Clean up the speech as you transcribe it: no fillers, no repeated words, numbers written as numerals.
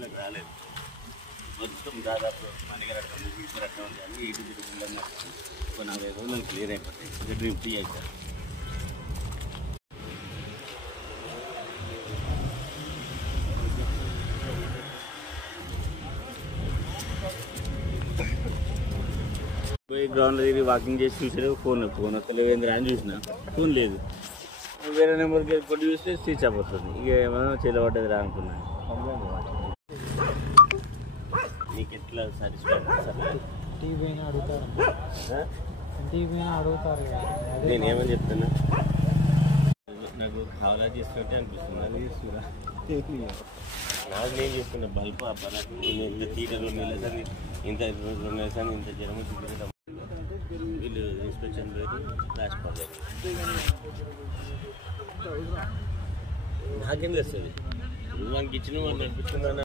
యూట్యూబ్లోకి రాలేదు. మొత్తం దాదాపు మనకి రకం ఇప్పుడు రకం ఉంది కానీ ఇటు తిరుగుతుందన్న ఒక 40 రోజులు క్లియర్ అయిపోతాయి. ఇక డ్రీమ్ ఫ్రీ అవుతారు. పోయి గ్రౌండ్లో తిరిగి వాకింగ్ చేసి చూసాడు. ఫోన్ వస్తలేవేంద్ర అని చూసిన, ఫోన్ లేదు. వేరే నెంబర్కి కొట్టి చూస్తే స్విచ్ ఆఫ్ వస్తుంది. ఇక ఏమైనా చెల్లబడ్డది రా అనుకున్నా. నీకు ఎట్లా నేనేమని చెప్తున్నా, నాకు కావాలా చేసుకుంటే అనిపిస్తుంది. నాకు నేను చేసుకున్న బల్బు అబ్బా, నాకు నేను ఇంత థియేటర్ 2 నెలలు సార్, ఇంత 2 నెలలు సార్, ఇంత జ్వరం వచ్చింది. వీళ్ళు ఇన్స్పెక్షన్ పోయి ఫ్లాష్ పడలేదు. నాకేం తెస్తుంది, నువ్వు వానికి ఇచ్చిన వాళ్ళు నడిపిస్తున్నా.